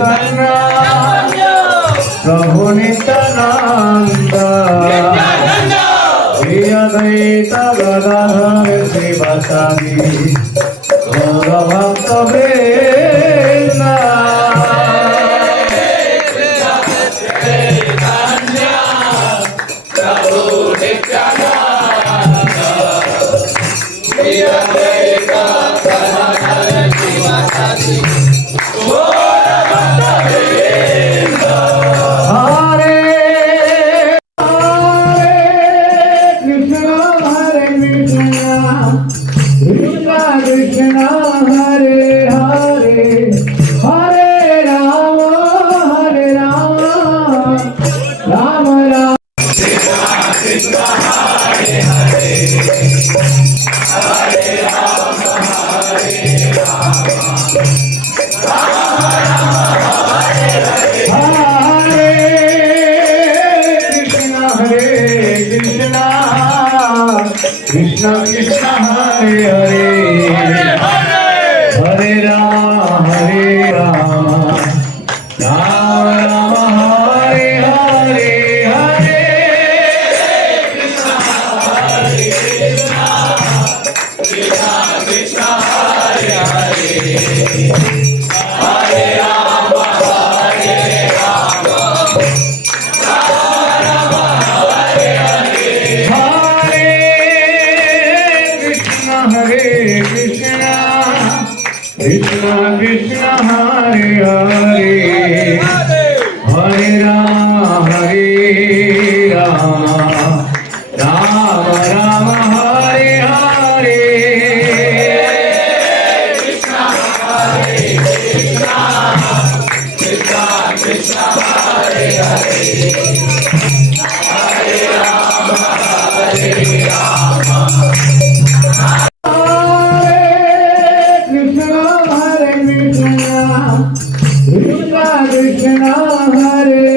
चैतन्य प्रभु नित्यानंद श्री अद्वैत गदाधर श्रीवासादि गौर भक्त वृंद। Krishna Hare Hare Hare Rama Hare Rama Rama Rama Krishna Hare Hare Hare Rama Hare Rama Rama Rama Hare Hare Hare Krishna Hare Krishna Krishna Krishna Hare Hare Hare Rama Hare Rama Rama Rama Hare Hare Hare Krishna Hare Krishna Krishna Krishna Hare Hare Hare Rama Hare Rama Rama Rama Hare Hare Hare Krishna Hare Krishna Krishna Krishna Hare Hare Hare Rama Hare Rama Rama Rama Hare Hare Krishna Hare Krishna Krishna Krishna Hare Hare Hare Rama Hare Rama Krishna Hare